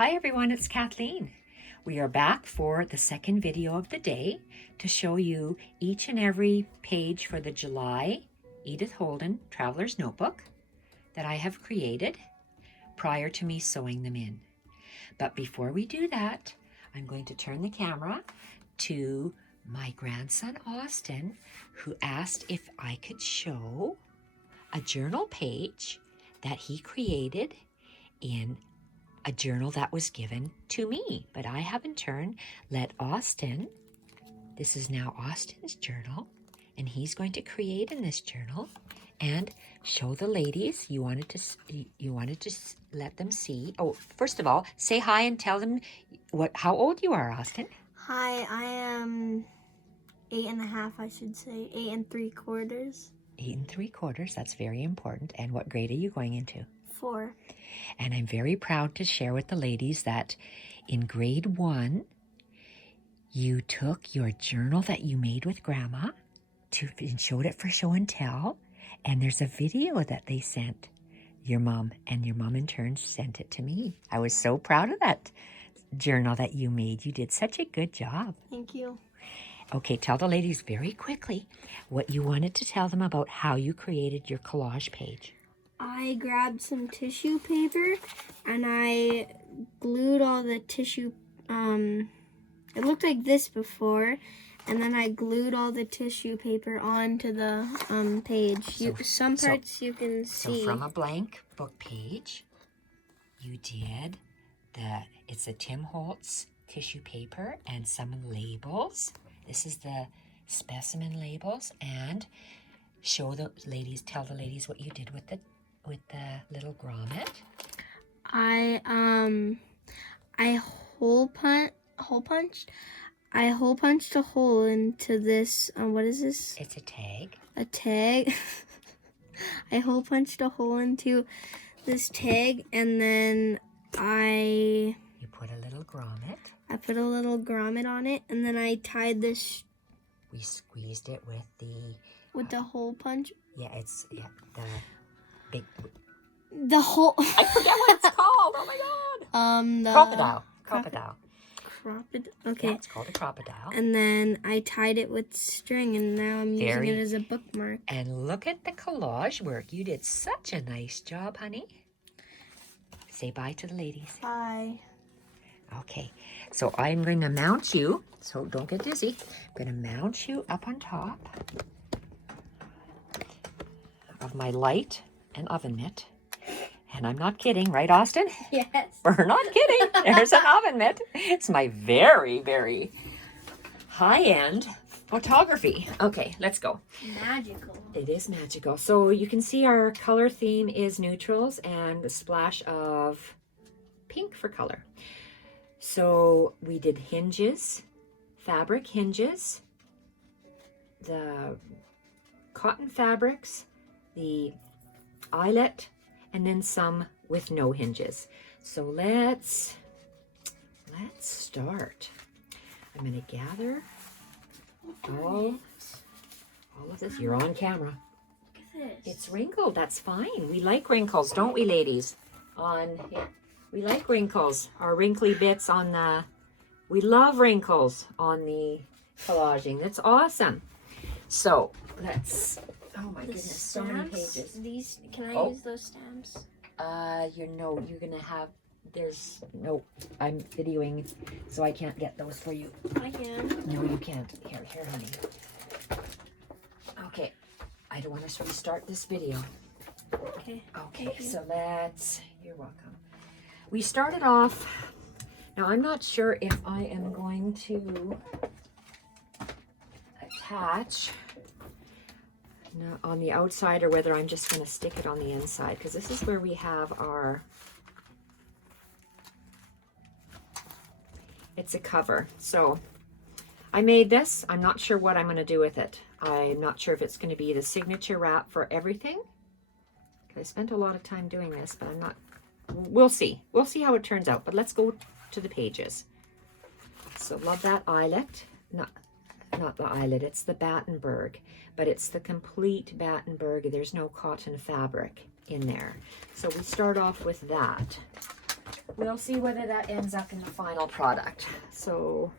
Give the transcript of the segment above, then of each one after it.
Hi everyone, it's Kathleen. We are back for the second video of the day to show you each and every page for the July Edith Holden Traveler's Notebook that I have created prior to me sewing them in. But before we do that, I'm going to turn the camera to my grandson Austin, who asked if I could show a journal page that he created in a journal that was given to me. But I have in turn let Austin, this is now Austin's journal, and he's going to create in this journal and show the ladies. You wanted to let them see. Oh, first of all, say hi and tell them how old you are, Austin. Hi, I am 8.5, I should say. 8 3/4. 8 3/4, that's very important. And what grade are you going into? 4. And I'm very proud to share with the ladies that in grade 1, you took your journal that you made with Grandma and showed it for show and tell. And there's a video that they sent your mom, and your mom in turn sent it to me. I was so proud of that journal that you made. You did such a good job. Thank you. Okay, tell the ladies very quickly what you wanted to tell them about how you created your collage page. I grabbed some tissue paper and I glued all the tissue, it looked like this before, and then I glued all the tissue paper onto the page. Some parts you can see. So from a blank book page, you did it's a Tim Holtz tissue paper and some labels. This is the Specimen Labels, and tell the ladies what you did with the little grommet. I hole punched a hole into this. What is this? It's a tag. A tag. I hole punched a hole into this tag, and then you put a little grommet. I put a little grommet on it, and then I tied this. We squeezed it with the hole punch. The big. The hole. I forget what it's called. Oh my God. Crocodile. Okay. Yeah, it's called a crocodile. And then I tied it with string, and now I'm using it as a bookmark. And look at the collage work. You did such a nice job, honey. Say bye to the ladies. Bye. Okay, so I'm going to mount you, so don't get dizzy. I'm going to mount you up on top of my light and oven mitt. And I'm not kidding, right, Austin? Yes. We're not kidding. There's an oven mitt. It's my very, very high-end photography. Okay, let's go. Magical. It is magical. So you can see our color theme is neutrals and a splash of pink for color. So we did hinges, fabric hinges, the cotton fabrics, the eyelet, and then some with no hinges. So let's start. I'm going to gather all of this. You're on camera. Look at this. It's wrinkled. That's fine. We like wrinkles, don't we, ladies? We like wrinkles. Our wrinkly bits we love wrinkles on the collaging. That's awesome. So oh my goodness, so many pages. Can I use those stamps? You're gonna have, I'm videoing, so I can't get those for you. I can. No, you can't. Here, honey. Okay, I don't want to restart this video. Okay. Okay, so you're welcome. We started off, now I'm not sure if I am going to attach on the outside or whether I'm just going to stick it on the inside, because this is where we have it's a cover. So I made this. I'm not sure what I'm going to do with it. I'm not sure if it's going to be the signature wrap for everything. I spent a lot of time doing this, but I'm not. We'll see. We'll see how it turns out. But let's go to the pages. So love that eyelet. Not the eyelet, it's the Battenberg, but it's the complete Battenberg. There's no cotton fabric in there. So we start off with that. we'll see whether that ends up in the final product. So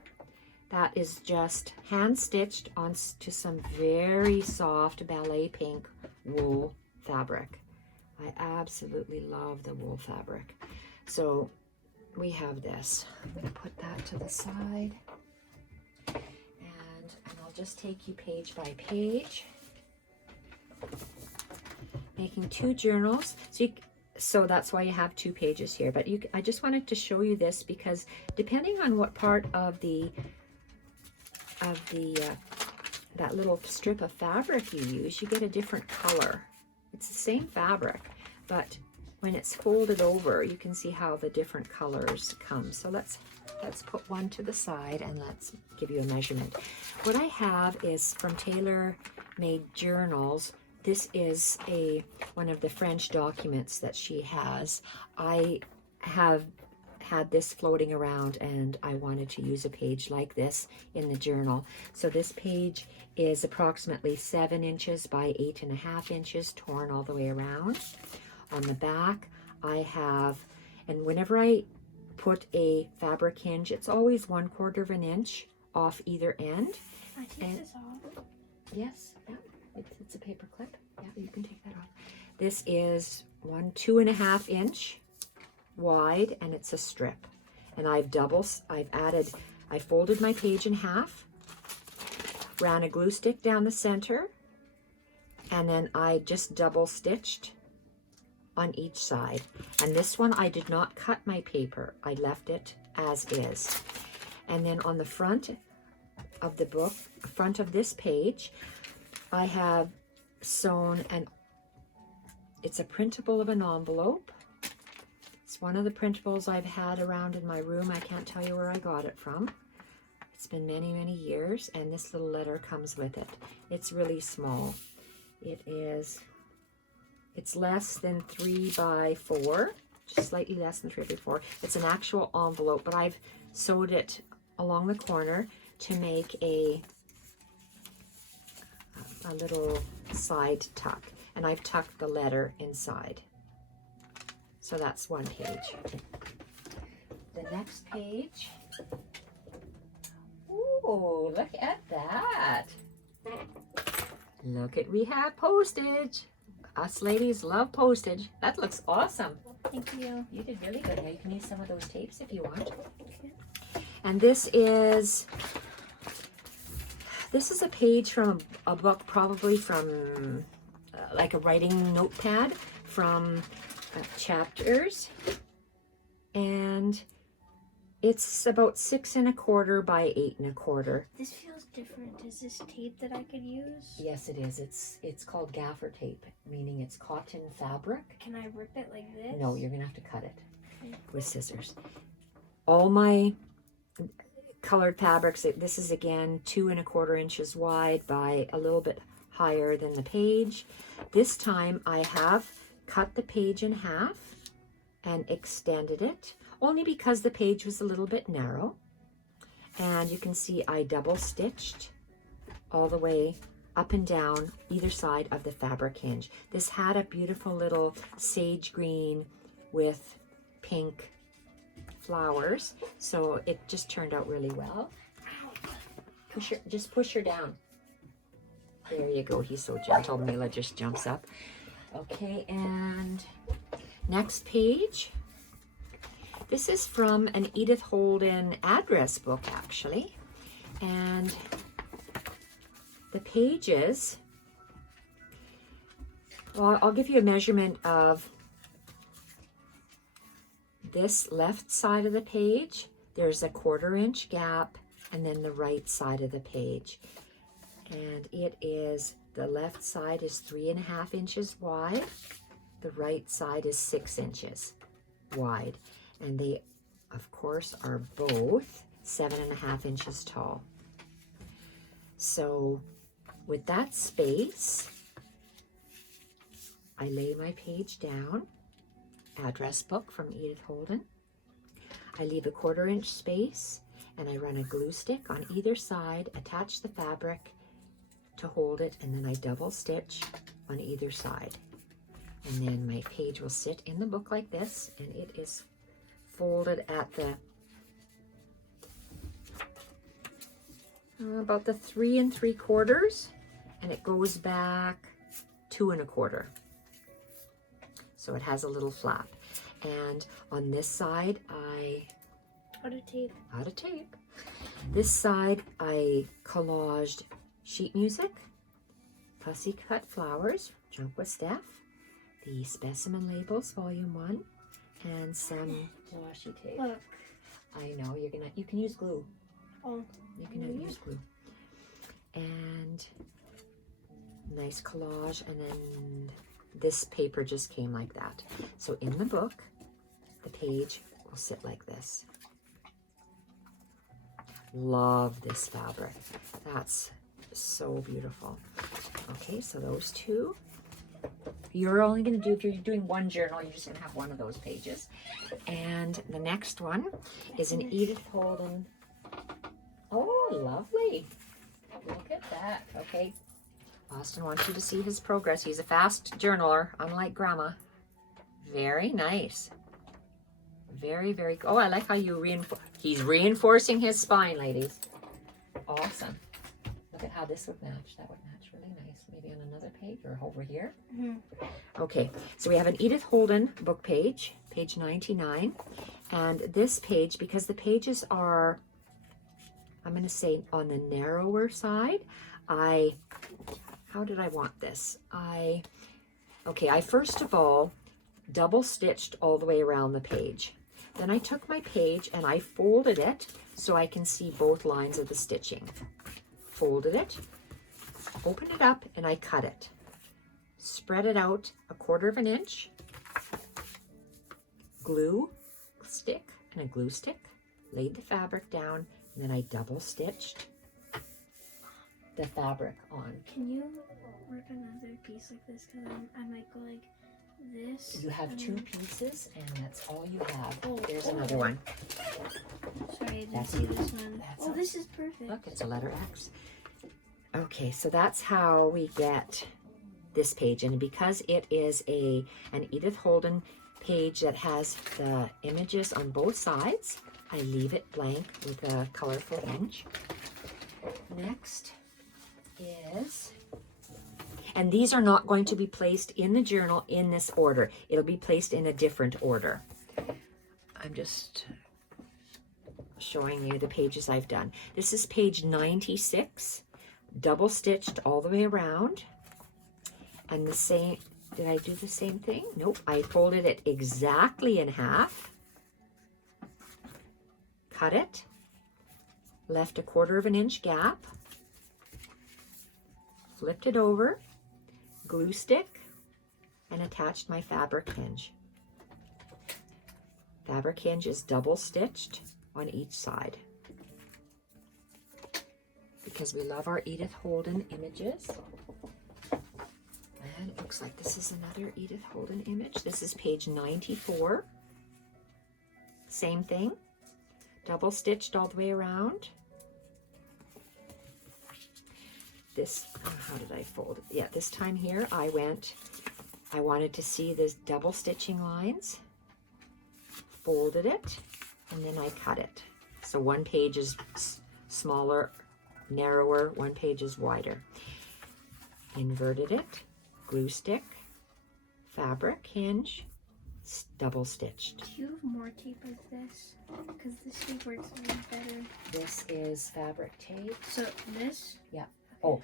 that is just hand stitched onto some very soft ballet pink wool fabric. I absolutely love the wool fabric. So we have this. I'm going to put that to the side. And I'll just take you page by page. Making 2 journals. So that's why you have 2 pages here. But I just wanted to show you this because depending on what part of that little strip of fabric you use, you get a different color. It's the same fabric, but when it's folded over, you can see how the different colors come. So let's put one to the side and let's give you a measurement. What I have is from Tailor Made Journals. This is one of the French documents that she has. I have had this floating around and I wanted to use a page like this in the journal. So this page is approximately 7 inches by 8.5 inches, torn all the way around. On the back, I have, and whenever I put a fabric hinge, it's always 1/4 of an inch off either end. I take this off. Yes, yeah, it's a paper clip. Yeah, you can take that off. This is 2.5 inch wide, and it's a strip. And I folded my page in half, ran a glue stick down the center, and then I just double stitched on each side. And this one I did not cut my paper. I left it as is. And then on the front of the book, front of this page, I have sewn it's a printable of an envelope. It's one of the printables I've had around in my room. I can't tell you where I got it from. It's been many, many years, and this little letter comes with it. It's really small. It's less than 3 by 4, just slightly less than 3 by 4. It's an actual envelope, but I've sewed it along the corner to make a little side tuck, and I've tucked the letter inside. So that's one page. The next page. Ooh, look at that. Look at, we have postage. Us ladies love postage. That looks awesome. Thank you. You did really good. Now you can use some of those tapes if you want. Okay. And this is a page from a book, probably from like a writing notepad from chapters, and it's about 6 1/4 by 8 1/4. This feels different. Is this tape that I could use? Yes, it is. It's called gaffer tape, meaning it's cotton fabric. Can I rip it like this? No, you're gonna have to cut it with scissors. All my colored fabrics, this is again 2 1/4 inches wide by a little bit higher than the page. This time I have cut the page in half and extended it, only because the page was a little bit narrow. And you can see I double stitched all the way up and down either side of the fabric hinge. This had a beautiful little sage green with pink flowers, so it just turned out really well. Just push her down. There you go. He's so gentle. Mila just jumps up. Okay, and next page. This is from an Edith Holden address book, actually. And the pages, well, I'll give you a measurement of this left side of the page. There's a 1/4 inch gap, and then the right side of the page. And it is, the left side is 3 1/2 inches wide. The right side is 6 inches wide. And they, of course, are both 7 1/2 inches tall. So with that space, I lay my page down, address book from Edith Holden. I leave a 1/4 inch space, and I run a glue stick on either side, attach the fabric to hold it, and then I double stitch on either side. And then my page will sit in the book like this, and it is folded at the about the 3 3/4, and it goes back 2 1/4. So it has a little flap. And on this side, Out of tape. This side, I collaged sheet music, Fussy Flowers, Junk With Steph, the Specimen Labels, Volume 1, and some washi tape. Look. I know, you can use glue. Oh. You can use glue. And nice collage, and then this paper just came like that. So in the book, the page will sit like this. Love this fabric. That's so beautiful. Okay, so those two. You're only going to do, if you're doing one journal, you're just going to have one of those pages. And the next one is an Edith Holden. Oh, lovely. Look at that. Okay. Austin wants you to see his progress. He's a fast journaler, unlike Grandma. Very nice. Very, very, oh, I like how you he's reinforcing his spine, ladies. Awesome. Look at how this would match. That would match really nice. Maybe on another page or over here. Okay, so we have an Edith Holden book page, page 99. And this page, because the pages are, I'm going to say on the narrower side, how did I want this? I first of all double stitched all the way around the page. Then I took my page and I folded it so I can see both lines of the stitching. Folded it, opened it up, and I cut it. Spread it out 1/4 inch, glue stick and a glue stick, laid the fabric down, and then I double stitched the fabric on. Can you work another piece like this? Because I might go like this. You have 2 pieces, and that's all you have. Oh, there's another one. Sorry, I didn't see this one. Oh, this is perfect. Look, it's a letter X. Okay, so that's how we get this page. And because it is an Edith Holden page that has the images on both sides, I leave it blank with a colorful hinge. Next is, and these are not going to be placed in the journal in this order. It'll be placed in a different order. I'm just showing you the pages I've done. This is page 96, double stitched all the way around. And the same, did I do the same thing? Nope, I folded it exactly in half, cut it, left 1/4 inch gap, flipped it over, glue stick, and attached my fabric hinge. Fabric hinge is double stitched on each side because we love our Edith Holden images. And it looks like this is another Edith Holden image. This is page 94. Same thing, double stitched all the way around. This, how did I fold it? Yeah, this time here I wanted to see this double stitching lines, folded it, and then I cut it. So one page is smaller, narrower, one page is wider. Inverted it, glue stick, fabric hinge, double stitched. Do you have more tape like this? Because this tape works way better. This is fabric tape. So this? Yeah. Oh,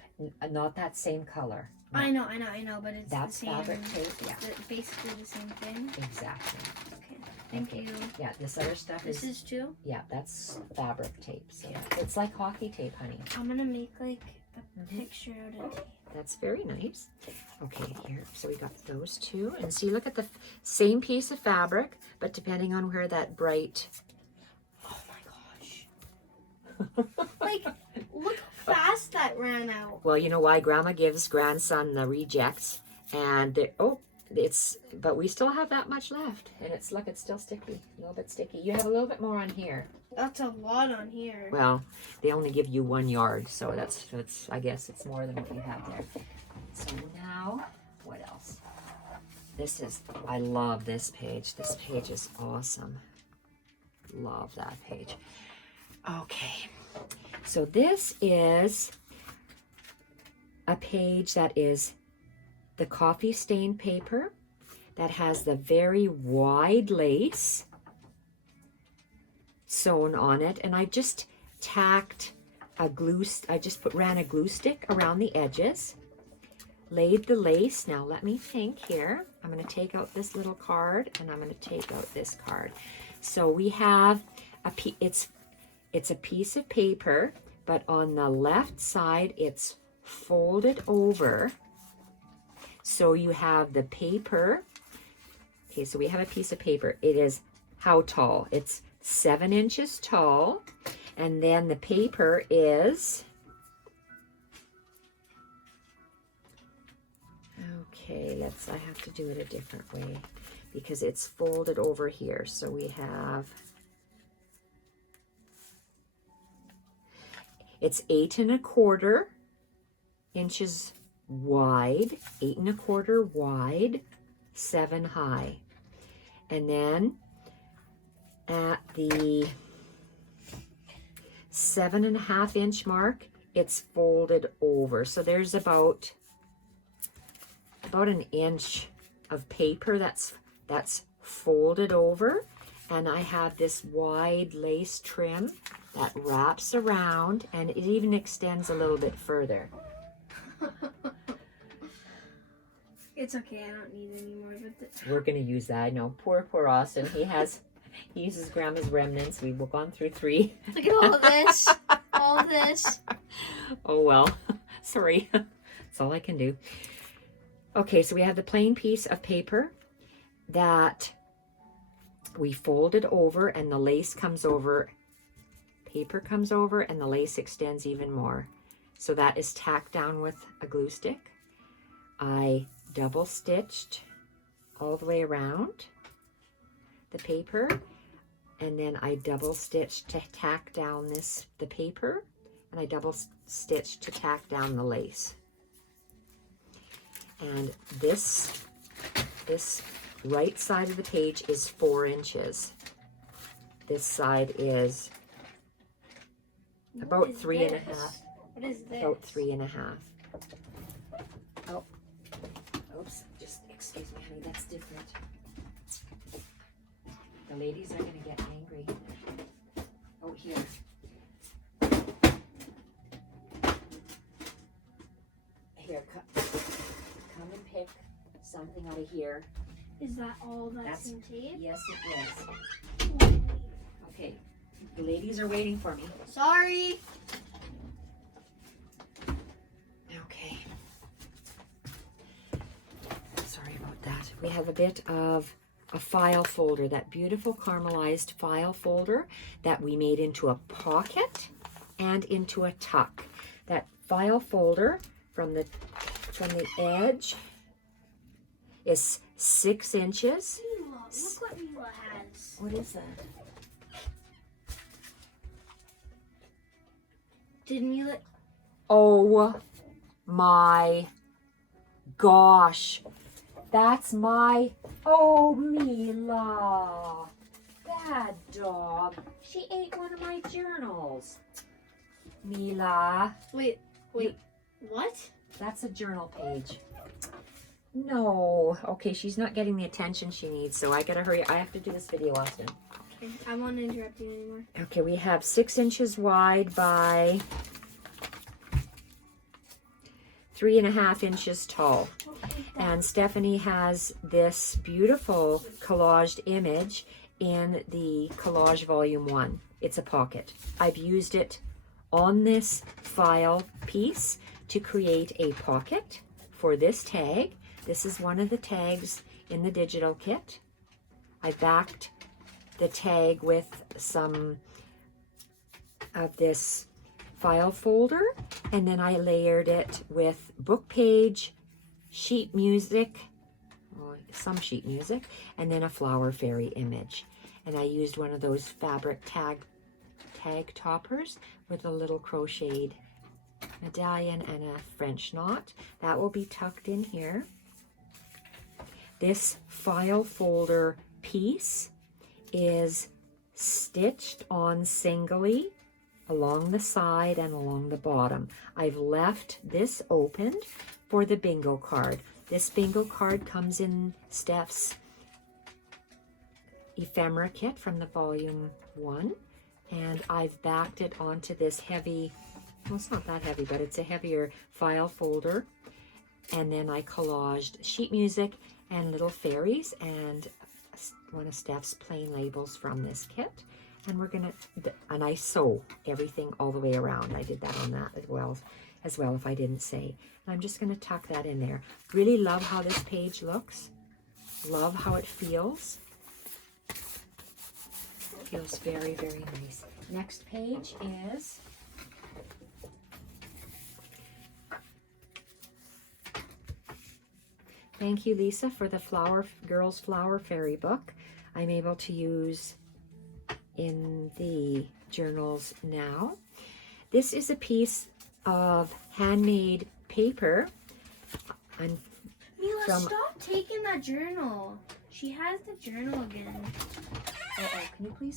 not that same color. No. I know, but it's That's the same. fabric tape, yeah. Basically the same thing. Exactly. Okay, thank you. Yeah, this other stuff This is too? Yeah, that's fabric tape. So it's like hockey tape, honey. I'm gonna make like a picture out of tape. That's very nice. Okay, here, so we got those two. And see, look at the same piece of fabric, but depending on where that bright, oh my gosh. Like, look how fast that ran out. Well, you know why? Grandma gives grandson the rejects, and but we still have that much left, and it's still sticky, a little bit sticky. You have a little bit more on here. That's a lot on here. Well, they only give you 1 yard, so that's I guess it's more than what you have there. So now, what else? I love this page. This page is awesome. love that page. Okay, so this is a page that is the coffee stain paper that has the very wide lace sewn on it, and I just tacked a glue, ran a glue stick around the edges, laid the lace. Now let me think here. I'm going to take out this little card, and I'm going to take out this card. So we have it's a piece of paper, but on the left side it's folded over. So you have the paper. Okay, so we have a piece of paper. It is how tall? It's 7 inches tall. And then the paper is, okay, I have to do it a different way because it's folded over here. So we have, it's 8 1/4 inches wide, 8 1/4 wide, 7 high. And then at the 7 1/2 inch mark, it's folded over. So there's about an inch of paper that's folded over. And I have this wide lace trim that wraps around, and it even extends a little bit further. It's okay, I don't need any more. We're going to use that. I know. Poor Austin. He uses Grandma's remnants. We've gone through 3. Look at all of this. All of this. Oh, well. Sorry. That's all I can do. Okay, so we have the plain piece of paper that we folded over, and the lace comes over. Paper comes over, and the lace extends even more. So that is tacked down with a glue stick. I double stitched all the way around the paper, and then I double stitched to tack down the paper, and I double stitched to tack down the lace. And this right side of the page is 4 inches. This side is about 3 1/2. What is this? About 3 1/2. Oh, oops, just excuse me, honey, that's different. The ladies are gonna get angry. Oh, here. Here, come and pick something out of here. Is that all that's in tape? Yes, it is. Okay, the ladies are waiting for me. Sorry. Okay. Sorry about that. We have a bit of a file folder, that beautiful caramelized file folder that we made into a pocket and into a tuck. That file folder from the edge is 6 inches. Look what Mila has. What is that? Did Mila? Oh my gosh. That's my, oh, Mila. Bad dog. She ate one of my journals. Mila. Wait. What? That's a journal page. No. Okay, she's not getting the attention she needs, so I gotta hurry. I have to do this video, Austin. Okay, I won't interrupt you anymore. Okay, we have 6 inches wide by 3 1/2 inches tall. And Stephanie has this beautiful collaged image in the Collage Volume 1. It's a pocket. I've used it on this file piece to create a pocket for this tag. This is one of the tags in the digital kit. I backed the tag with some of this file folder, and then I layered it with book page, sheet music, some sheet music, and then a flower fairy image. And I used one of those fabric tag toppers with a little crocheted medallion and a French knot. That will be tucked in here. This file folder piece is stitched on singly along the side and along the bottom. I've left this opened for the bingo card. This bingo card comes in Steph's Ephemera kit from the volume 1, and I've backed it onto this heavy, well, it's not that heavy, but it's a heavier file folder, and then I collaged sheet music and little fairies and one of Steph's plain labels from this kit, and we're gonna, and I sew everything all the way around. I did that on that as well if I didn't say. And I'm just gonna tuck that in there. Really love how this page looks. Love how it feels. Feels very, very nice. Next page is thank you, Lisa, for the Girls Flower Fairy book. I'm able to use in the journals now. This is a piece of handmade paper. Mila, stop taking that journal. She has the journal again. Uh-oh, can you please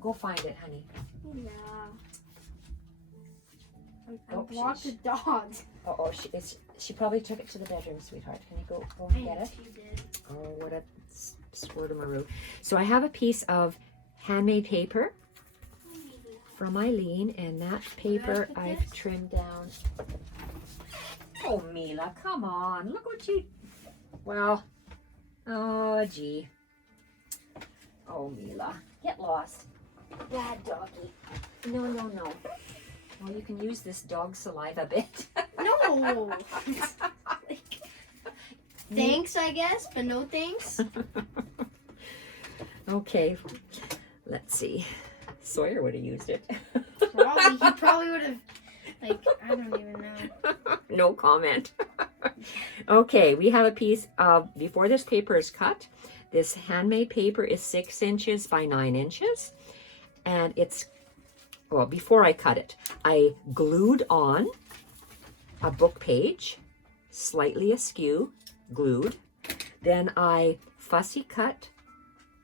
go find it, honey. Yeah. I blocked the dog. Uh-oh, she probably took it to the bedroom, sweetheart. Can you go and get it? She did. Oh, what a squirtamaroo. So I have a piece of handmade paper from Eileen, and that paper I've trimmed down. Oh, Mila, come on. Look what you... Well, oh, gee. Oh, Mila, get lost. Bad doggy. No, no, no. Well, you can use this dog saliva bit. No. Thanks, I guess, but no thanks. Okay, let's see. Sawyer would have used it. He probably would have, like, I don't even know. No comment. Okay, we have a piece of, before this paper is cut, this handmade paper is 6 inches by 9 inches. And it's, well, before I cut it, I glued on a book page, slightly askew, glued. Then I fussy cut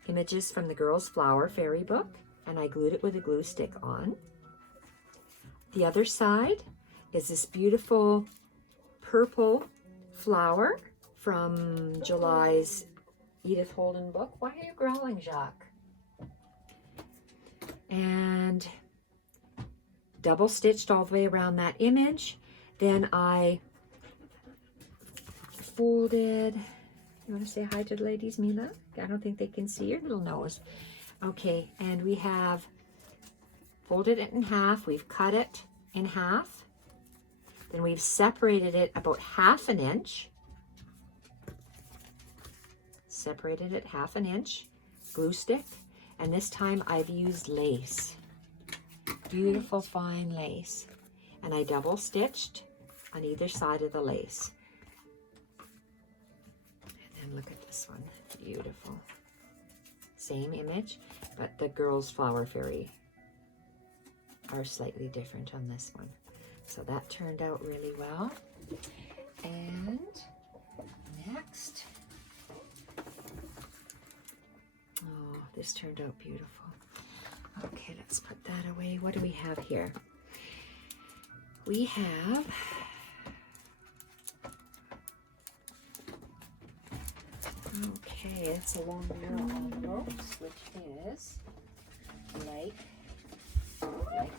images from the Girls Flower Fairy book, and I glued it with a glue stick on. The other side is this beautiful purple flower from July's Edith Holden book. Why are you growling, Jacques? And double stitched all the way around that image. Then I folded, you want to say hi to the ladies, Mila? I don't think they can see your little nose. Okay, and we have folded it in half. We've cut it in half. Then we've separated it about 1/2 inch. Separated it 1/2 inch, glue stick. And this time I've used lace. Beautiful fine lace. And I double stitched on either side of the lace. And then look at this one. Beautiful. Same image, but the Girls Flower Fairy are slightly different on this one. So that turned out really well. And next, oh, this turned out beautiful. Okay, let's put that away. What do we have here? We have okay, it's a long mirror envelopes, which is like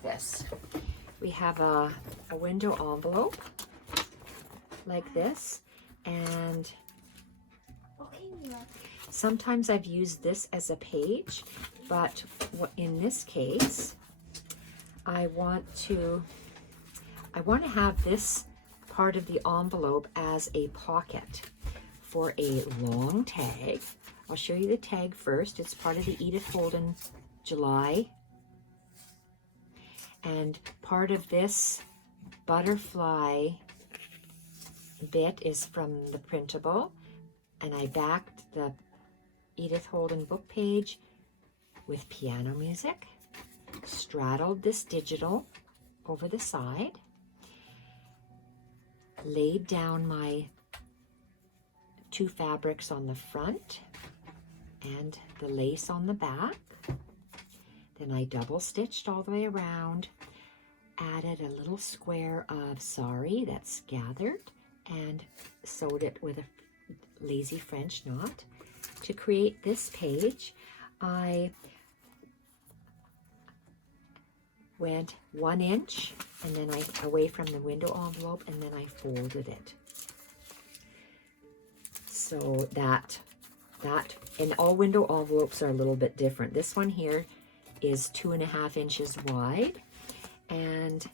this. We have a window envelope like this, and sometimes I've used this as a page, but in this case, I want to have this part of the envelope as a pocket for a long tag. I'll show you the tag first. It's part of the Edith Holden July. And part of this butterfly bit is from the printable. And I backed the Edith Holden book page with piano music, straddled this digital over the side, laid down my 2 fabrics on the front and the lace on the back. Then I double stitched all the way around, added a little square of sari that's gathered, and sewed it with a lazy French knot. To create this page, I went 1 inch and then away from the window envelope, and then I folded it. So that and all window envelopes are a little bit different. This one here is 2.5 inches wide, and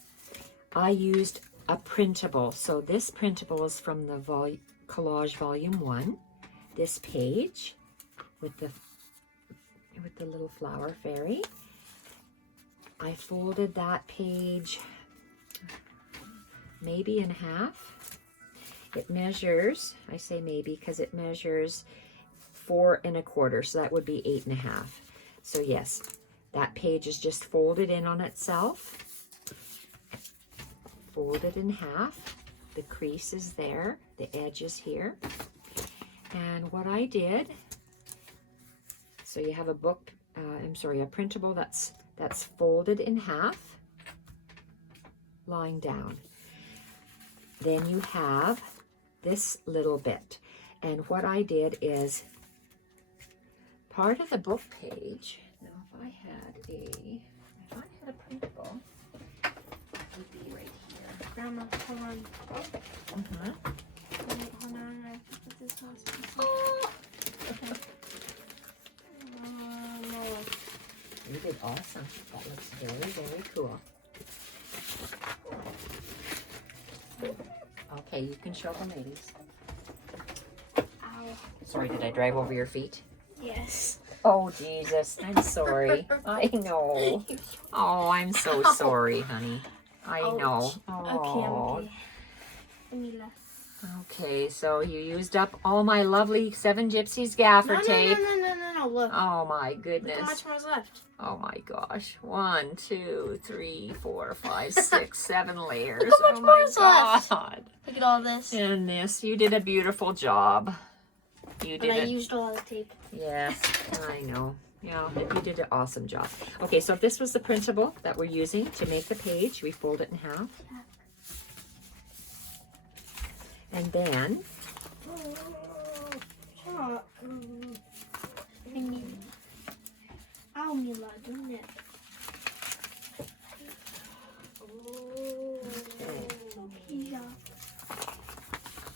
I used a printable. So this printable is from the Collage Volume 1. This page with the little flower fairy. I folded that page maybe in half. It measures, I say maybe because it measures 4 1/4, so that would be 8 1/2. So yes, that page is just folded in on itself. Folded in half. The crease is there, the edge is here. And what I did, so you have a a printable that's folded in half, lying down. Then you have this little bit. And what I did is part of the book page. Now, if I had a printable, it would be right here. Grandma, hold on. Hold on, I have to put this last piece. Oh. Okay. No. You did awesome. That looks very, very cool. Okay, you can show them, ladies. Ow. Sorry, did I drive over your feet? Yes. Oh, Jesus. I'm sorry. I know. Oh, I'm so sorry, honey. I know. Oh. Okay. Mila. Okay, so you used up all my lovely 7 Gypsies gaffer tape. No, look. Oh, my Look goodness. how much more's left. Oh, my gosh. 1, 2, 3, 4, 5, 6, 7 layers. Look how much oh, more my is left. God. Look at all this. And this. You did a beautiful job. You But I did it. used all the tape. Yes, I know. Yeah, you did an awesome job. Okay, so if this was the printable that we're using to make the page, we fold it in half. And then, Ow, Mila, don't it? okay,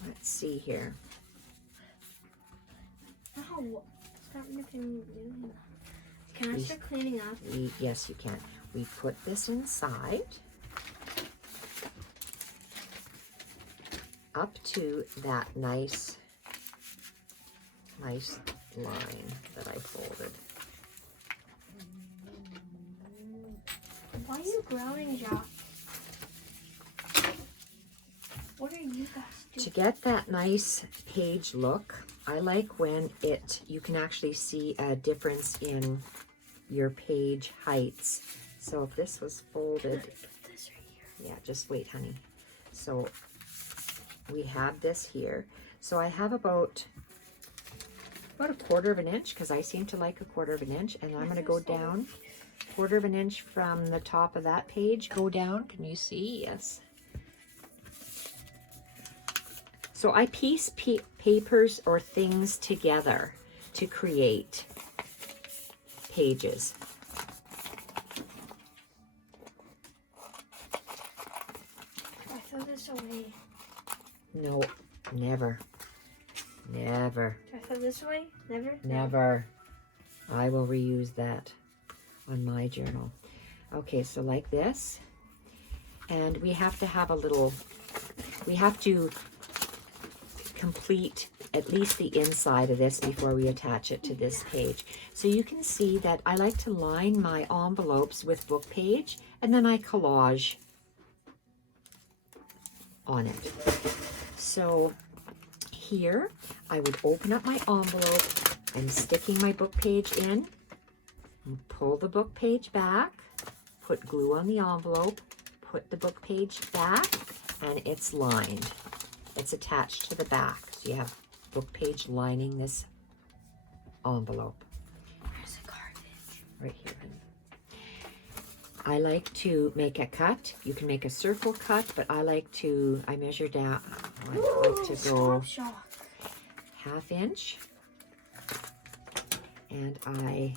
let's see here. Ow. Stop nipping. Can I start cleaning up? Yes, you can. We put this inside up to that nice line that I folded. Why are you growling, Jack? What are you guys doing? To get that nice page look, I like when you can actually see a difference in your page heights. So if this was folded, Put this right here. yeah, just wait, honey. So we have this here. So I have about 1/4 of an inch, because I seem to like 1/4 of an inch, and I'm going to go down 1/4 of an inch from the top of that page. Go down. Can you see? Yes. So I piece papers or things together to create pages. I throw this away. No, never. Never. Do I throw this away? Never? Never. I will reuse that on my journal. Okay, so like this. And we have to have we have to complete at least the inside of this before we attach it to this page. So you can see that I like to line my envelopes with book page, and then I collage on it. So here I would open up my envelope. I'm sticking my book page in, and pull the book page back, put glue on the envelope, put the book page back, and it's lined. It's attached to the back. So you have book page lining this envelope. I like to make a cut. You can make a circle cut, but I measure down. I like to go ½ inch. And I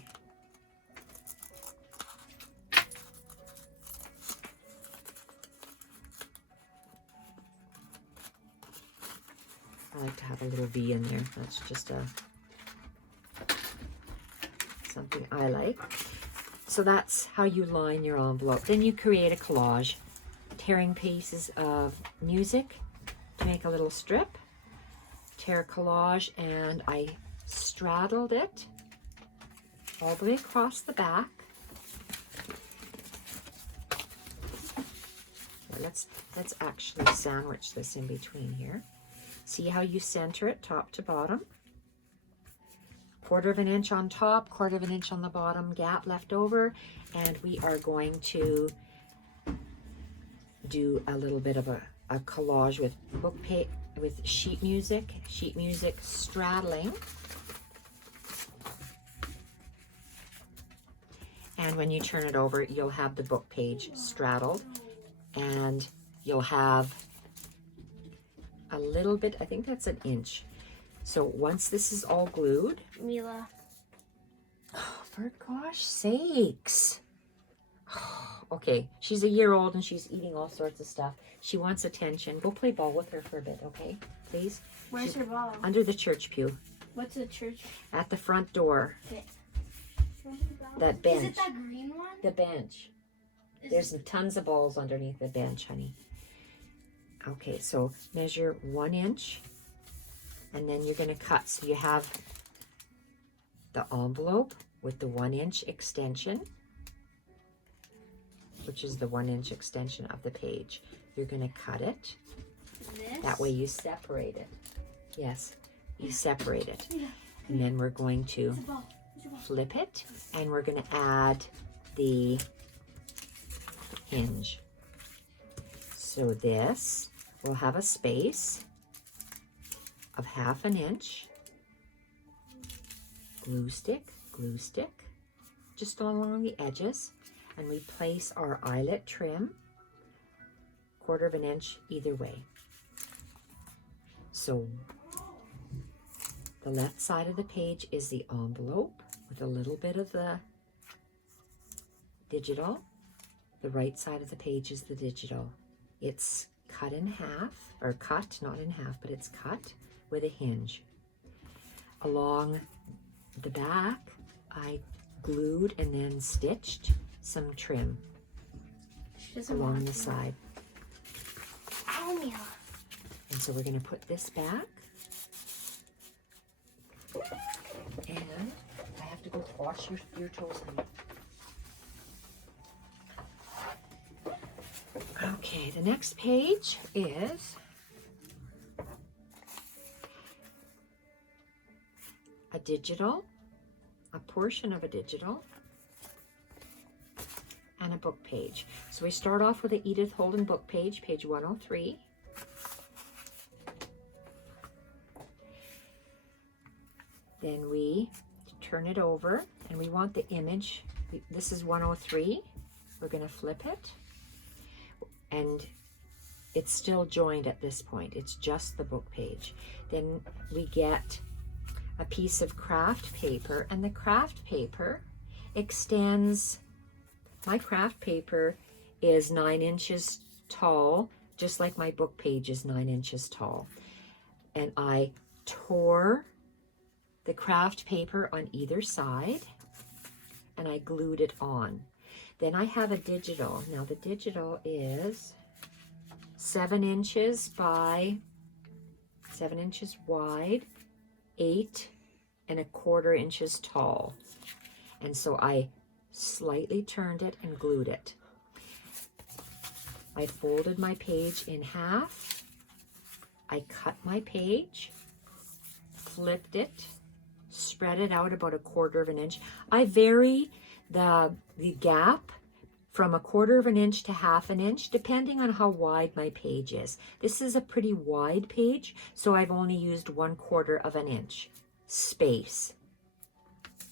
like to have a little V in there. That's just something I like. So that's how you line your envelope. Then you create a collage, tearing pieces of music to make a little strip. Tear collage, and I straddled it all the way across the back. Let's actually sandwich this in between here. See how you center it top to bottom. 1/4 inch on top, 1/4 inch on the bottom, gap left over, and we are going to do a little bit of a collage with with sheet music straddling. And when you turn it over, you'll have the book page straddled, and you'll have a little bit, I think that's 1 inch. So once this is all glued, Mila. Oh, for gosh sakes. Okay, she's a year old and she's eating all sorts of stuff. She wants attention. Go play ball with her for a bit, okay? Please. Where's her ball? Under the church pew. What's a church? At the front door. Okay. That bench. Is it that green one? The bench. There's tons of balls underneath the bench, honey. Okay, so measure 1 inch, and then you're going to cut. So you have the envelope with the 1 inch extension, which is the 1 inch extension of the page. You're going to cut it. This? That way you separate it. Yes, you separate it. And then we're going to flip it, and we're going to add the hinge. So this will have a space of ½ inch. Glue stick, just along the edges, and we place our eyelet trim 1/4 inch either way. So the left side of the page is the envelope with a little bit of the digital. The right side of the page is the digital. It's cut in half, or cut, not in half, but it's cut with a hinge. Along the back, I glued and then stitched some trim along the side. Ow, Mila. And so we're going to put this back. And I have to go wash your toes, honey. Okay, the next page is a digital, a portion of a digital, and a book page. So we start off with the Edith Holden book page, page 103. Then we turn it over, and we want the image. This is 103. We're going to flip it. And it's still joined at this point. It's just the book page. Then we get a piece of craft paper, and the craft paper extends. My craft paper is 9 inches tall, just like my book page is 9 inches tall. And I tore the craft paper on either side, and I glued it on. Then I have a digital. Now the digital is 7 inches by 7 inches wide, 8 1/4 inches tall. And so I slightly turned it and glued it. I folded my page in half. I cut my page, flipped it, spread it out about 1/4 inch. I vary the gap from 1/4 inch to ½ inch, depending on how wide my page is. This is a pretty wide page, so I've only used 1/4 inch space.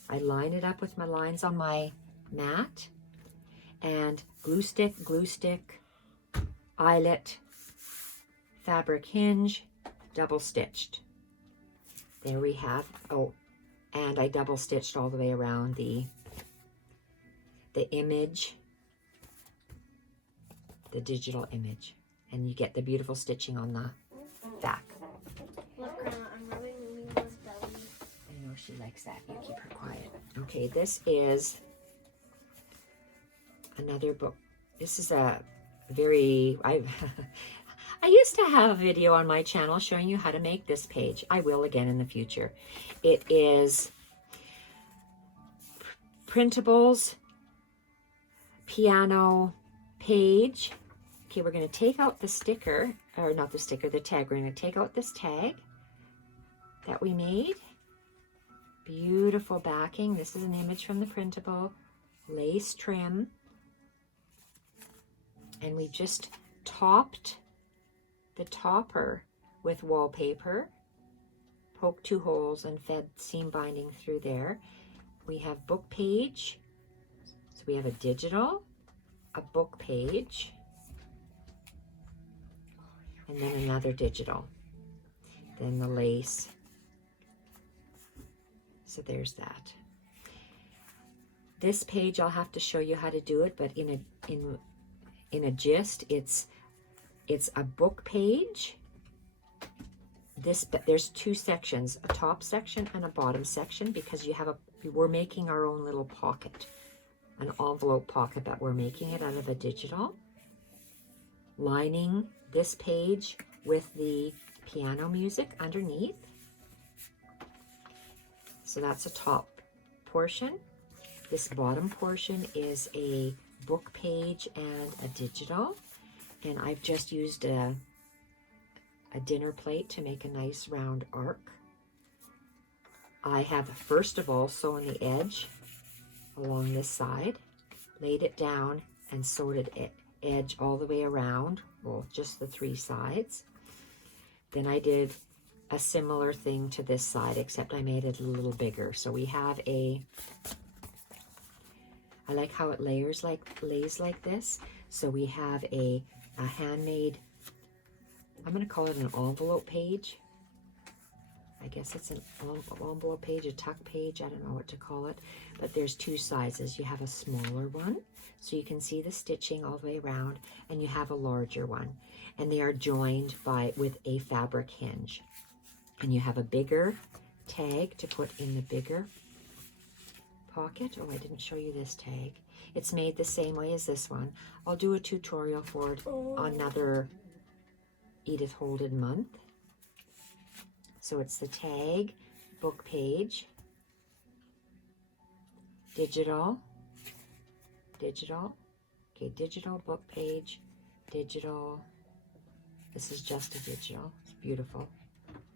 I line it up with my lines on my mat, and glue stick, eyelet, fabric hinge, double stitched. There we have, oh, and I double stitched all the way around the image, the digital image, and you get the beautiful stitching on the back. Look, I'm rubbing Mila's belly. I know she likes that. You keep her quiet. Okay, this is another book. This is a very, I used to have a video on my channel showing you how to make this page. I will again in the future. It is Printables piano page. Okay, we're going to take out the sticker, or not the sticker, the tag. We're going to take out this tag that we made. Beautiful backing. This is an image from the printable. Lace trim. And we just topped the topper with wallpaper, poked 2 holes and fed seam binding through there. We have book page. So we have a digital, a book page, and then another digital. Then the lace. So there's that. This page I'll have to show you how to do it, but in a gist, it's a book page. There's 2 sections, a top section and a bottom section, because we're making our own little pocket, an envelope pocket, but we're making it out of a digital. Lining this page with the piano music underneath. So that's a top portion. This bottom portion is a book page and a digital. And I've just used a dinner plate to make a nice round arc. I have first of all sewn the edge along this side, laid it down and sewed it edge all the way around, well, just the 3 sides. Then I did a similar thing to this side, except I made it a little bigger. So we have I like how it lays like this. So we have a handmade, I'm going to call it an envelope page. I guess it's an envelope page, a tuck page, I don't know what to call it. But there's 2 sizes. You have a smaller one, so you can see the stitching all the way around, and you have a larger one. And they are joined with a fabric hinge. And you have a bigger tag to put in the bigger pocket. Oh, I didn't show you this tag. It's made the same way as this one. I'll do a tutorial for it another Edith Holden month. So it's the tag, book page, digital, okay, digital, book page, digital. This is just a digital. It's beautiful.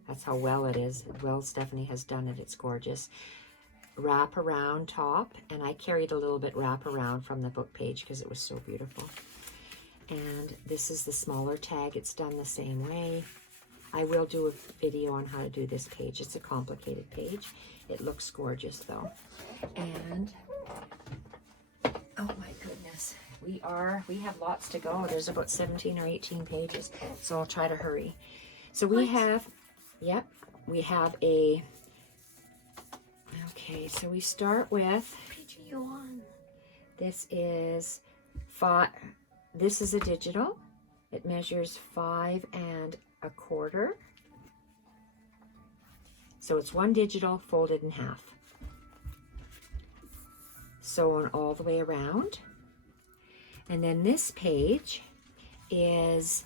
That's how well it is. Well, Stephanie has done it. It's gorgeous. Wrap around top, and I carried a little bit wrap around from the book page because it was so beautiful. And this is the smaller tag. It's done the same way. I will do a video on how to do this page. It's a complicated page. It looks gorgeous though. And oh my goodness, we have lots to go. There's about 17 or 18 pages, so I'll try to hurry. So we have, yep, we have a, okay, so we start with, Page are you on? This is 5, this is a digital. It measures 5 1/4. So it's 1 digital folded in half. Sewn all the way around. And then this page is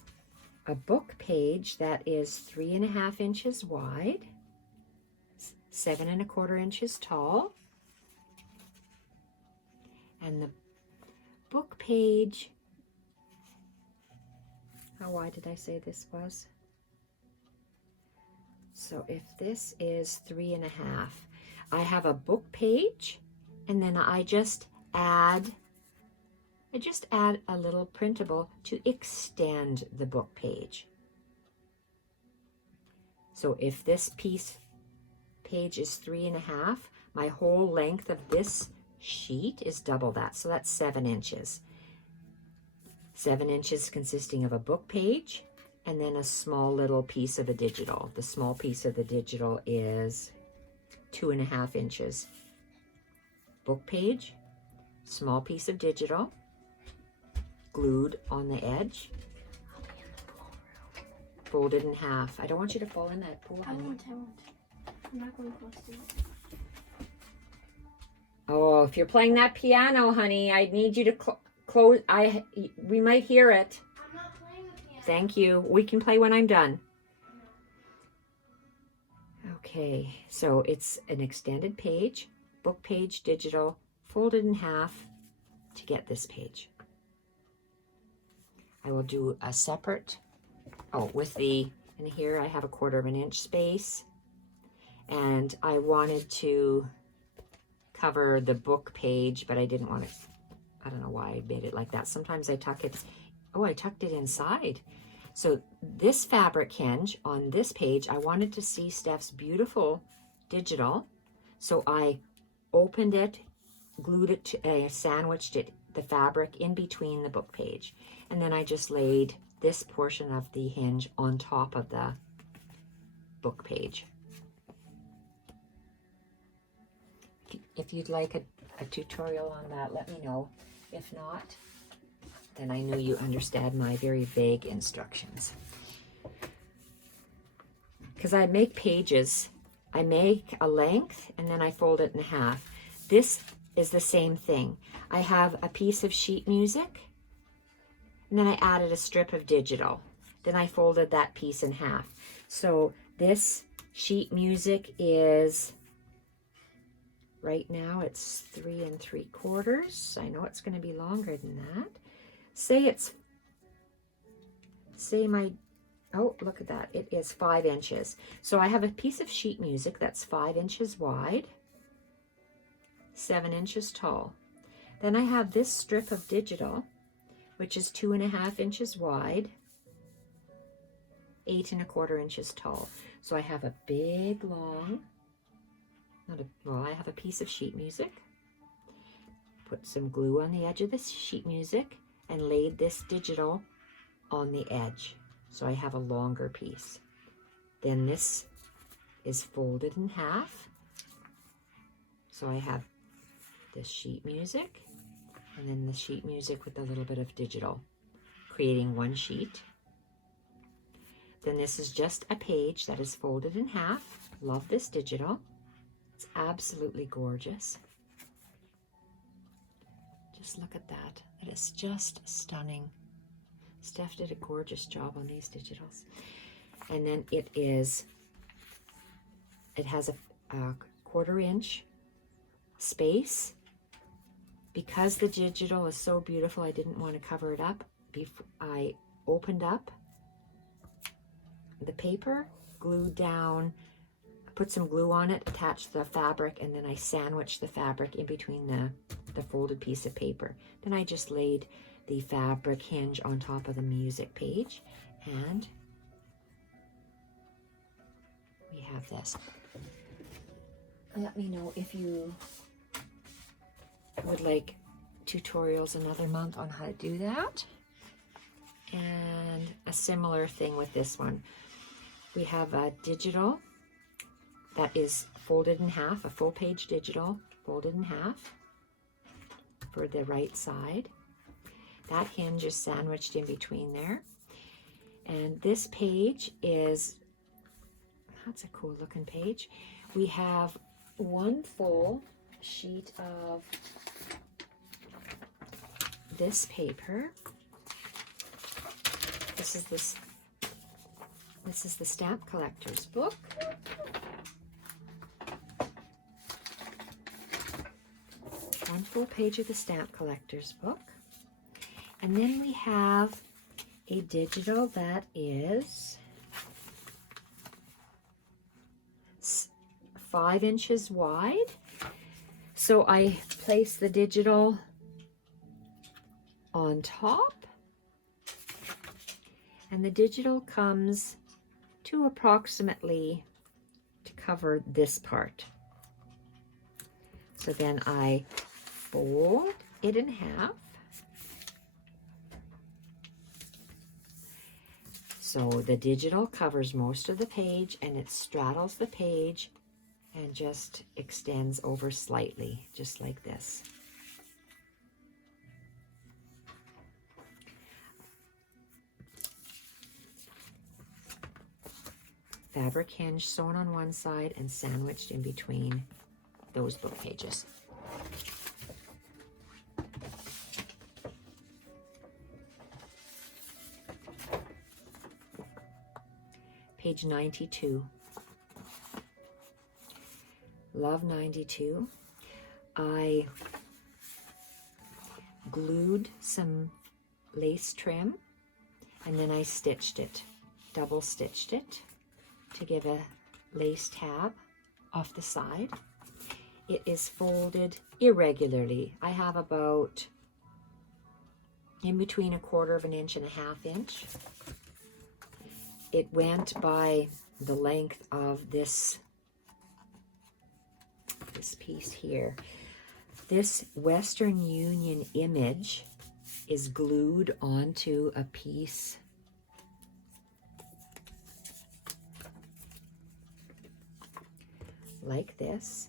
a book page that is 3 1/2 inches wide, 7 1/4 inches tall. And the book page, how wide did I say this was? So if this is 3 1/2, I have a book page, and then I just add a little printable to extend the book page. So if this page is 3 1/2, my whole length of this sheet is double that, so that's 7 inches. 7 inches consisting of a book page, and then a small little piece of a digital. The small piece of the digital is 2.5 inches. Book page, small piece of digital, glued on the edge, folded in half. I don't want you to fall in that pool, honey. I won't. I'm not going close to it. Oh, if you're playing that piano, honey, I need you to close. We might hear it. I'm not playing the piano. Thank you. We can play when I'm done. Okay, so it's an extended page, book page, digital, folded in half to get this page. I will do a separate, and here I have a 1/4 inch space, and I wanted to cover the book page, but I didn't want it, I don't know why I made it like that. Sometimes I tuck it, I tucked it inside. So this fabric hinge on this page, I wanted to see Steph's beautiful digital. So I opened it, glued it, sandwiched it, the fabric in between the book page. And then I just laid this portion of the hinge on top of the book page. If you'd like a tutorial on that, let me know. If not, then I know you understand my very vague instructions. Because I make pages, I make a length and then I fold it in half. This is the same thing. I have a piece of sheet music and then I added a strip of digital. Then I folded that piece in half. So this sheet music is, right now it's 3 3/4. I know it's going to be longer than that. Oh, look at that. It is 5 inches. So I have a piece of sheet music that's 5 inches wide, 7 inches tall. Then I have this strip of digital, which is 2.5 inches wide, 8 1/4 inches tall. So I have a big, long, I have a piece of sheet music, put some glue on the edge of this sheet music, and laid this digital on the edge. So I have a longer piece. Then this is folded in half. So I have this sheet music, and then the sheet music with a little bit of digital, creating one sheet. Then this is just a page that is folded in half. Love this digital. It's absolutely gorgeous. Just look at that. It is just stunning. Steph did a gorgeous job on these digitals. And then it has a 1/4 inch space. Because the digital is so beautiful, I didn't want to cover it up. I opened up the paper, glued down, put some glue on it, attached the fabric, and then I sandwiched the fabric in between the folded piece of paper. Then I just laid the fabric hinge on top of the music page, and we have this. Let me know if you would like tutorials another month on how to do that. And a similar thing with this one. We have a digital that is folded in half, a full page digital folded in half for the right side. That hinge is sandwiched in between there. And this page is, that's a cool looking page. We have one full sheet of this paper. This is the Stamp Collector's book. One full page of the Stamp Collector's book. And then we have a digital that is 5 inches wide. So I place the digital on top, and the digital comes to approximately to cover this part. So then I fold it in half, So the digital covers most of the page and it straddles the page and just extends over slightly, just like this. Fabric hinge sewn on one side and sandwiched in between those book pages. Page 92. Love 92. I glued some lace trim and then I stitched it, double stitched it to give a lace tab off the side. It is folded irregularly. I have about in between 1/4 inch and 1/2 inch. It went by the length of this piece here. This Western Union image is glued onto a piece like this.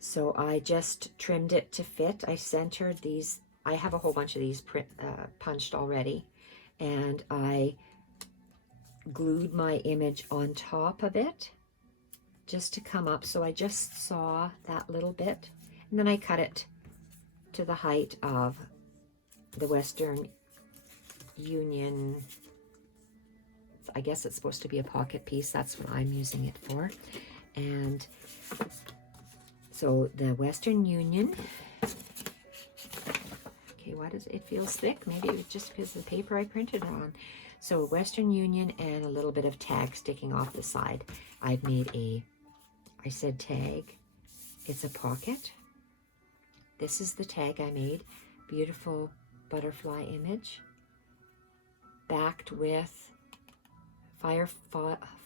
So I just trimmed it to fit. I centered these. I have a whole bunch of these punched already, and I glued my image on top of it just to come up. So I just saw that little bit, and then I cut it to the height of the Western Union. I guess it's supposed to be a pocket piece. That's what I'm using it for. And so the Western Union, okay, why does it feel thick? Maybe it was just because of the paper I printed it on. So Western Union and a little bit of tag sticking off the side. I've made I said tag, it's a pocket. This is the tag I made. Beautiful butterfly image, backed with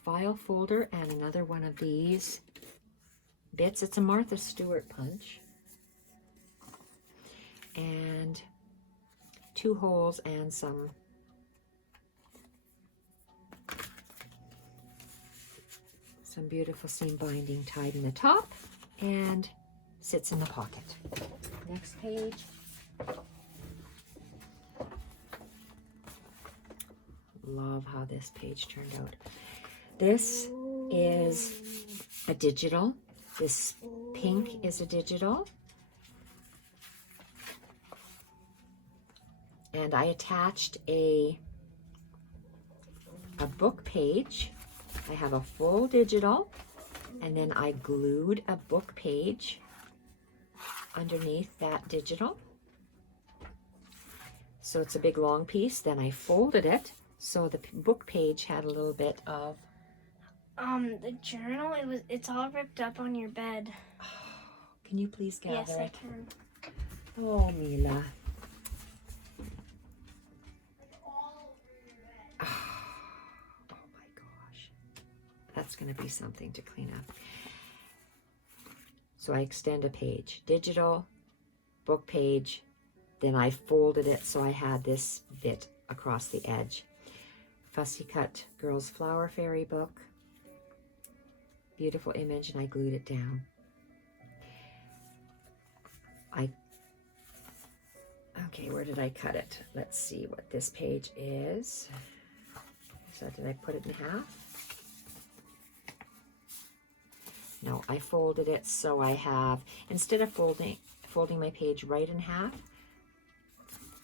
file folder and another one of these bits. It's a Martha Stewart punch. And 2 holes and some beautiful seam binding tied in the top and sits in the pocket. Next page. Love how this page turned out. This is a digital. This pink is a digital. And I attached a book page. I have a full digital, and then I glued a book page underneath that digital. So it's a big long piece. Then I folded it so the book page had a little bit of the journal, it's all ripped up on your bed. Can you please gather it? Yes, I can. Oh, Mila. Oh my gosh. That's going to be something to clean up. So I extend a page. Digital, book page. Then I folded it so I had this bit across the edge. Fussy cut Girls Flower Fairy book. Beautiful image, and I glued it down. Okay, where did I cut it? Let's see what this page is. So did I put it in half? No, I folded it so I have, instead of folding my page right in half,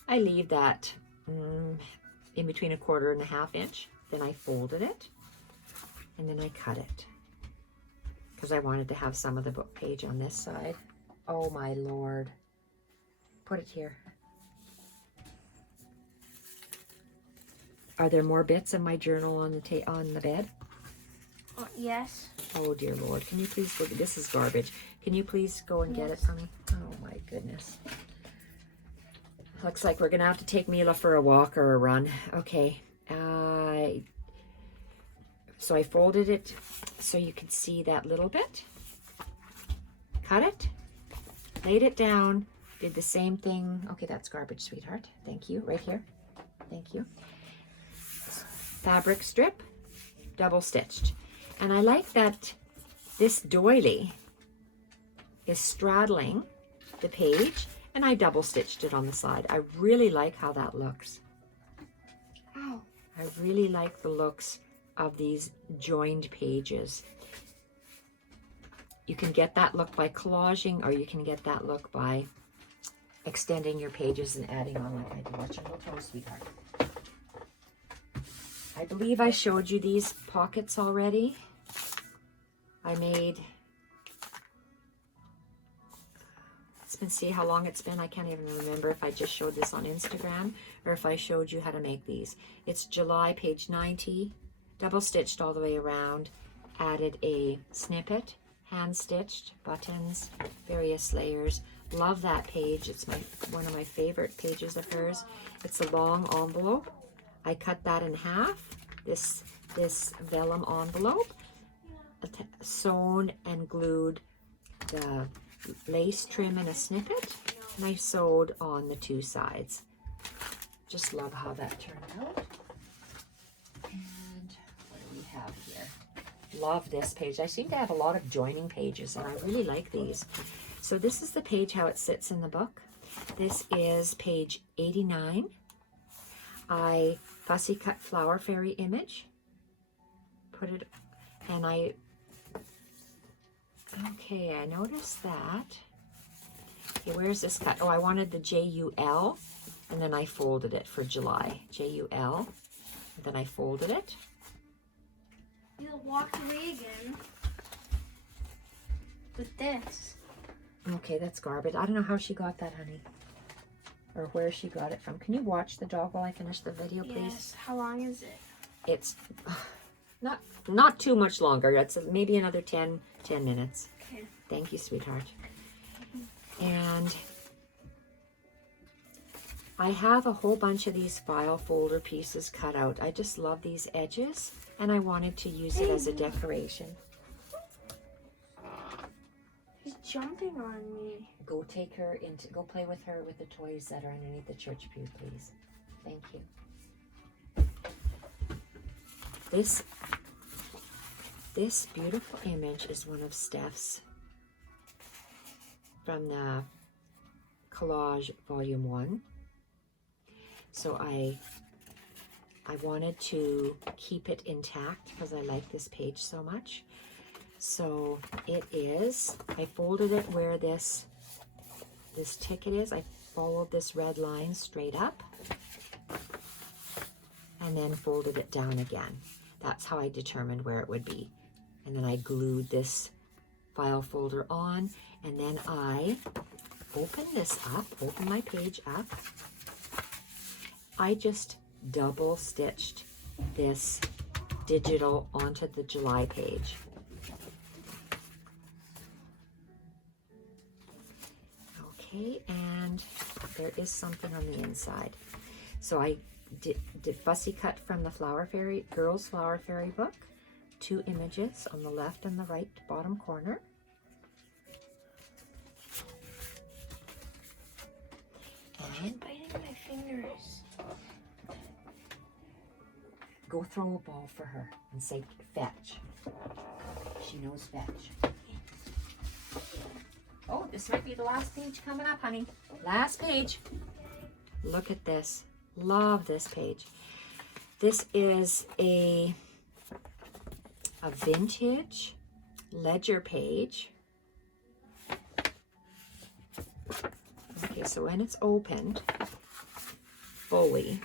I leave that in between 1/4 and 1/2 inch. Then I folded it, and then I cut it because I wanted to have some of the book page on this side. Oh my Lord. Put it here. Are there more bits of my journal on the bed? Yes. Oh dear Lord. Can you please look? This is garbage. Can you please go and get it for me? Oh my goodness. Looks like we're gonna have to take Mila for a walk or a run. Okay. So I folded it so you could see that little bit. Cut it. Laid it down. Did the same thing. Okay, that's garbage, sweetheart. Thank you. Right here. Thank you. fabric strip, double stitched. And I like that this doily is straddling the page, and I double stitched it on the side. I really like how that looks. Ow. I really like the looks of these joined pages. You can get that look by collaging, or you can get that look by extending your pages and adding on like I do. Watch your little toes, sweetheart. I believe I showed you these pockets already. I made, see how long it's been. I can't even remember if I just showed this on Instagram or if I showed you how to make these. It's July, page 90, double stitched all the way around, added a snippet, hand stitched, buttons, various layers. Love that page. It's one of my favorite pages of hers. It's a long envelope. I cut that in half, this vellum envelope, sewn and glued the lace trim and a snippet, and I sewed on the two sides. Just love how that turned out. And what do we have here? Love this page. I seem to have a lot of joining pages, and I really like these. So this is the page how it sits in the book. This is page 89. I fussy cut flower fairy image, put it, and I noticed that. Okay, where's this cut? Oh, I wanted the JUL, and then I folded it for July. JUL, and then I folded it. You walked away again with this. Okay, that's garbage. I don't know how she got that, honey, or where she got it from. Can you watch the dog while I finish the video, please? Yes. How long is it? It's not too much longer. It's maybe another 10 minutes. Okay. Thank you, sweetheart. And I have a whole bunch of these file folder pieces cut out. I just love these edges, and I wanted to use it as a decoration. He's jumping on me. Go play with her with the toys that are underneath the church pew, please. Thank you. This beautiful image is one of Steph's from the Collage Volume 1. So I wanted to keep it intact because I like this page so much. So it is, I folded it where this ticket is. I followed this red line straight up and then folded it down again. That's how I determined where it would be. And then I glued this file folder on, and then I open this up, open my page up. I just double stitched this digital onto the July page. Okay, and there is something on the inside. So I did fussy cut from the Girls Flower Fairy book, 2 images on the left and the right bottom corner. She's biting my fingers. Go throw a ball for her and say fetch. She knows fetch. Oh, this might be the last page coming up, honey. Last page. Look at this. Love this page. This is a vintage ledger page. Okay, so when it's opened fully,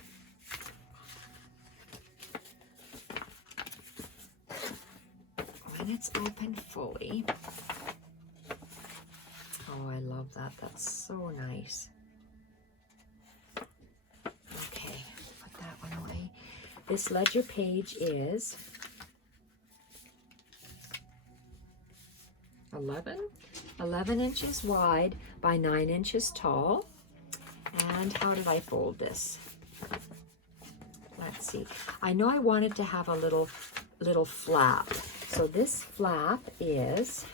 oh, I love that. That's so nice. Okay, put that one away. This ledger page is 11 inches wide by 9 inches tall. And how did I fold this? Let's see. I know I wanted to have a little flap. So this flap is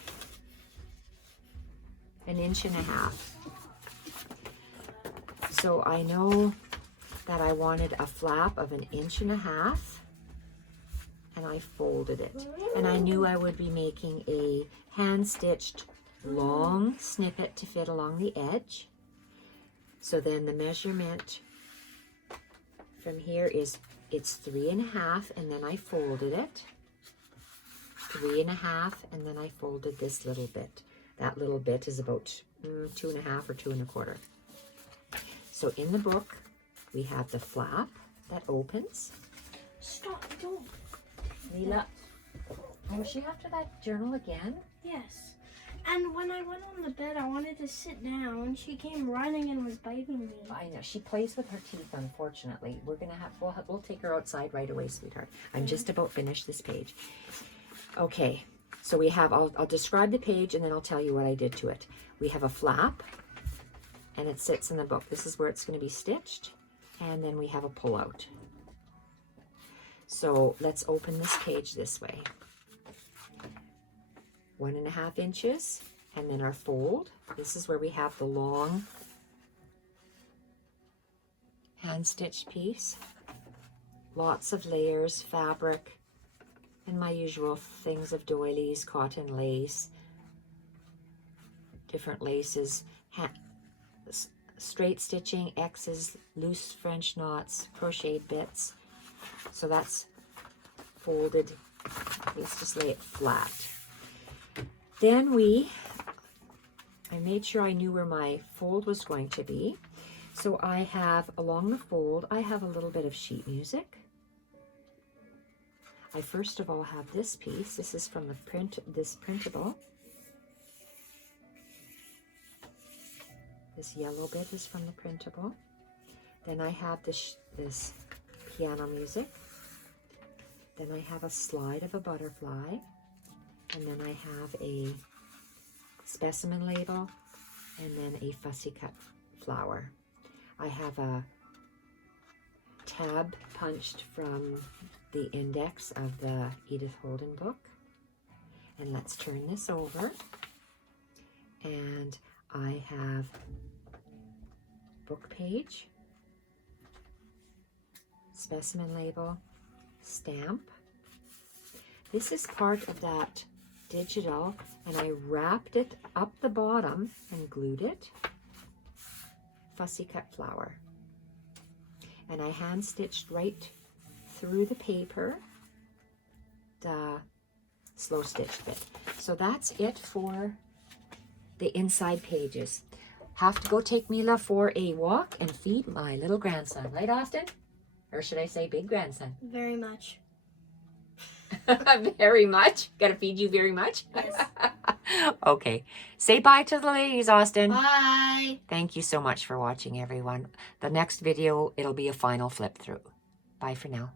1.5 inches. So I know that I wanted a flap of 1.5 inches. and I folded it. And I knew I would be making a hand-stitched long snippet to fit along the edge. So then the measurement from here is, it's 3.5, and then I folded it. 3.5, and then I folded this little bit. That little bit is about 2.5 or 2.25. So in the book, we have the flap that opens. Stop, don't. Leela. Oh, was she after that journal again? Yes. And when I went on the bed, I wanted to sit down, and she came running and was biting me. I know. She plays with her teeth, unfortunately. We're going to have, we'll take her outside right away, sweetheart. I'm just about finished this page. Okay. So we have, I'll describe the page, and then I'll tell you what I did to it. We have a flap, and it sits in the book. This is where it's going to be stitched. And then we have a pull-out. So let's open this page this way. 1.5 inches, and then our fold. This is where we have the long hand-stitched piece. Lots of layers, fabric, and my usual things of doilies, cotton lace, different laces, straight stitching, X's, loose French knots, crocheted bits. So that's folded. Let's just lay it flat. Then I made sure I knew where my fold was going to be. So I have, along the fold, I have a little bit of sheet music. I first of all have this piece. This is from the this printable. This yellow bit is from the printable. Then I have this piano music. Then I have a slide of a butterfly. And then I have a specimen label, and then a fussy cut flower. I have a tab punched from the index of the Edith Holden book. And let's turn this over. And I have book page, specimen label, stamp. This is part of that digital, and I wrapped it up the bottom and glued it. Fussy cut flower. And I hand stitched right through the paper the slow stitched bit. So that's it for the inside pages. Have to go take Mila for a walk and feed my little grandson. Right, Austin? Or should I say big grandson? Very much. Very much? Gotta feed you very much? Yes. Okay. Say bye to the ladies, Austin. Bye. Thank you so much for watching, everyone. The next video, it'll be a final flip through. Bye for now.